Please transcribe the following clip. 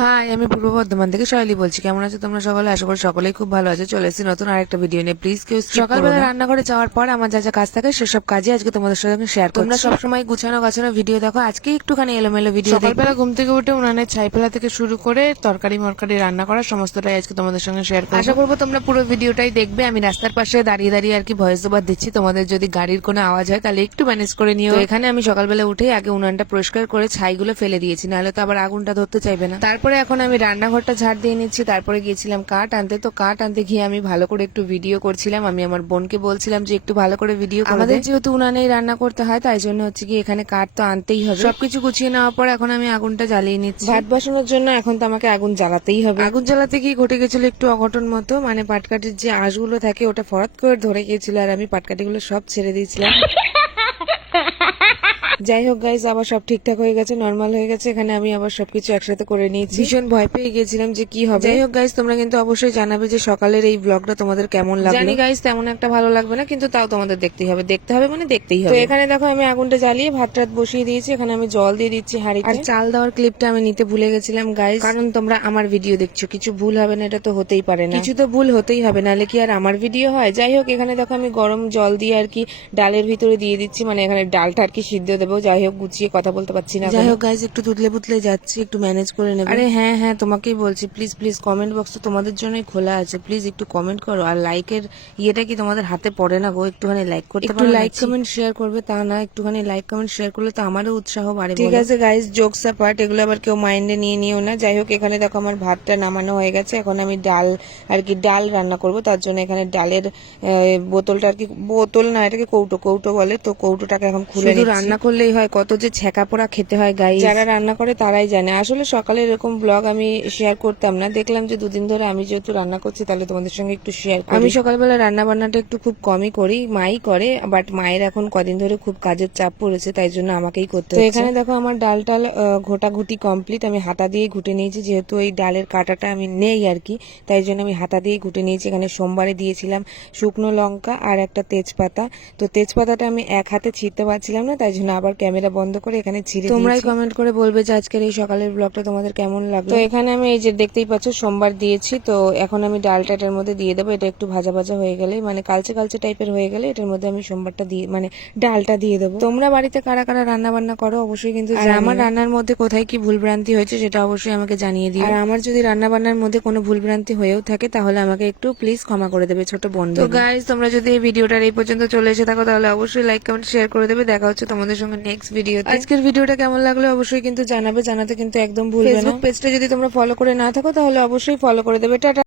High, আমি পূর্ব বর্ধমান থেকে শৈলী বলছি। কেমন আছো তোমরা সকলে? আশা করি সকলেই খুব ভালো আছে। চলে এসেছি নতুন আরেকটা ভিডিও নিয়ে। প্লিজ কেউ সকালবেলা রান্নাঘরে যাওয়ার পর আমার যা যা কাজ থাকে সেসব কাজই আজকে তোমাদের সঙ্গে শেয়ার। তোমরা সবসময় গুছানো গাছানো ভিডিও দেখো, আজকে একটুখানি এলোমেলো ভিডিও। সকালবেলা ঘুম থেকে উঠে উনানের ছাই ফেলা থেকে শুরু করে তরকারি মরকারি রান্না করা সমস্তটাই আজকে তোমাদের সঙ্গে শেয়ার করবো। আশা করবো তোমরা পুরো ভিডিওটাই দেখবে। আমি রাস্তার পাশে দাঁড়িয়ে দাঁড়িয়ে আর কি ভয়েস ওভার দিচ্ছি। তোমাদের যদি গাড়ির কোনো আওয়াজ হয় তাহলে একটু ম্যানেজ করে নিও। এখানে আমি সকালবেলা উঠেই আগে উনানটা পরিষ্কার করে ছাইগুলো ফেলে দিয়েছি, নাহলে তো আবার আগুনটা ধরতে চাইবে না। তারপরে এখন আমি রান্নাঘরটা ঝাড় দিয়ে নিচ্ছি। তারপরে গিয়েছিলাম কাঠ আনতে। তো কাঠ আনতে গিয়ে আমি ভালো করে একটু ভিডিও করছিলাম। আমি আমার বোনকে বলছিলাম যে একটু ভালো করে ভিডিও করে। আমাদের যেহেতু উনানেই রান্না করতে হয়, তাই জন্য হচ্ছে কি এখানে কাঠ তো আনতেই হবে। সবকিছু গুছিয়ে নেওয়ার পর এখন আমি আগুনটা জ্বালিয়ে নিচ্ছি ভাত বসানোর জন্য। এখন তো আমাকে আগুন জ্বালাতেই হবে। আগুন জ্বালাতে গিয়ে ঘটে গেছিল একটু অঘটন মতো, মানে পাটকাঠির যে আঁশগুলো থাকে ওটা ফরাত করে ধরে গিয়েছিল, আর আমি পাটকাঠিগুলো সব ছেড়ে দিয়েছিলাম। যাই হোক গাইজ, আবার সব ঠিকঠাক হয়ে গেছে, নর্মাল হয়ে গেছে। এখানে আমি আবার সবকিছু একসাথে করে নিয়েছি। ভীষণ ভয় পেয়ে গিয়েছিলাম যে কি হবে। যাই হোক গাইজ, তোমরা কিন্তু অবশ্যই জানাবে যে সকালের এই ব্লগটা তোমাদের কেমন লাগলো। জানি গাইজ তেমন একটা ভালো লাগবে না, কিন্তু তাও তোমাদের দেখতেই হবে। দেখতে হবে মানে দেখতেই হবে। তো এখানে দেখো আমি আগুনটা জ্বালিয়ে ভাত টাত বসিয়ে দিয়েছি। এখানে আমি জল দিয়ে দিচ্ছি হাঁড়িতে। আর চাল দেওয়ার ক্লিপটা আমি নিতে ভুলে গেছিলাম গাইজ, কারণ তোমরা আমার ভিডিও দেখছো, কিছু ভুল হবে না, এটা তো হতেই পারে না। কিছু তো ভুল হতেই হবে, নাহলে কি আর আমার ভিডিও হয়। যাই হোক, এখানে দেখো আমি গরম জল দিয়ে আর কি ডালের ভিতরে দিয়ে দিচ্ছি, মানে এখানে ডালটা আর কি সিদ্ধ দেবো। যাই হোক, গুছিয়ে কথা বলতে পারছি না। যাই হোক গাইজ, একটু তুতলে পুতলে যাচ্ছি, একটু ম্যানেজ করে নেবে। আরে হ্যাঁ হ্যাঁ, তোমাকেই বলছি, প্লিজ প্লিজ কমেন্ট বক্স তো তোমাদের জন্যই খোলা আছে। প্লিজ একটু কমেন্ট করো। আর লাইকের ইয়েটা কি তোমাদের হাতে পড়ে না গো? একটুখানি লাইক করতে পারো, লাইক কমেন্ট শেয়ার করবে তা না, একটুখানি লাইক কমেন্ট শেয়ার করলে তো আমারও উৎসাহ বাড়ে। ঠিক আছে গাইজ, জোকস অ্যাপার্ট, এগুলো আবার কেউ মাইন্ডে নিয়ে নিও না। যাই হোক, এখানে দেখো আমার ভাতটা নামানো হয়ে গেছে। এখন আমি ডাল আর কি ডাল রান্না করব। তার জন্য এখানে ডালের বোতলটা আর কি, বোতল না এটাকে কৌটো কৌটো বলে, তো কৌটোটাকে এখন খুলে নিচ্ছি। রান্না করলেই হয়, কত যে ছ্যাঁকা পোড়া খেতে হয় গাইজ, যারা রান্না করে তারাই জানে। আসলে সকালে এরকম ব্লগ আমি শেয়ার করতাম না, দেখলাম যে দুদিন ধরে আমি যেহেতু রান্না করছি তাহলে তোমাদের সঙ্গে একটু শেয়ার করি। আমি সকালবেলা রান্না বান্নাটা একটু খুব কমই করি, মাই করে, বাট মায়ের এখন কদিন ধরে খুব কাজের চাপ পড়েছে, তাই জন্য আমাকেই করতে হচ্ছে। তো এখানে দেখো আমার ডাল টাল ঘোটাঘুটি কমপ্লিট। আমি হাতা দিয়ে ঘুটে নিয়েছি, যেহেতু এই ডালের কাঁটাটা আমি নেই আর কি, তাই জন্য আমি হাতা দিয়ে ঘুটে নিয়েছি। এখানে সোমবারে দিয়েছিলাম শুকনো লঙ্কা আর একটা তেজপাতা। তো তেজপাতাটা আমি এক হাতে ছিঁড়তে পারছিলাম না, তাই জন্য আবার ক্যামেরা বন্ধ করে এখানে ছিঁড়ে। তোমরাই কমেন্ট করে বলবে যে আজকের এই সকালের ব্লগটা তোমাদের কেমন লাগলো। তো এখানে আমি এই যে দেখতেই পাচ্ছ সোমবার দিয়েছি। তো এখন আমি ডালটা এটার মধ্যে দিয়ে দেবো। এটা একটু ভাজা ভাজা হয়ে গেলে, মানে কালচে কালচে টাইপের হয়ে গেলে এটার মধ্যে আমি সোমবারটা দিয়ে মানে ডালটা দিয়ে দেবো। তোমরা বাড়িতে কারা কারা রান্না বান্না করো অবশ্যই কিন্তু, আর আমার রান্নার মধ্যে কোথায় কি ভুলভ্রান্তি হয়েছে সেটা অবশ্যই আমাকে জানিয়ে দিও। আর আমার যদি রান্না বান্নার মধ্যে কোনো ভুলভ্রান্তি হয়েও থাকে তাহলে আমাকে একটু প্লিজ ক্ষমা করে দেবে ছোট বোন। তো গাইজ, তোমরা যদি এই ভিডিওটার এই পর্যন্ত চলে এসে থাকো তাহলে অবশ্যই লাইক কমেন্ট শেয়ার করে দেবে। দেখা হচ্ছে তোমাদের সঙ্গে নেক্সট ভিডিও। আজকের ভিডিওটা কেমন লাগলো অবশ্যই কিন্তু জানাবে, জানাতে কিন্তু একদম ভুলবে না। ফেসবুক পেজটা যদি তোমরা ফলো করে না থাকো তাহলে অবশ্যই ফলো করে দেবে। টাটা।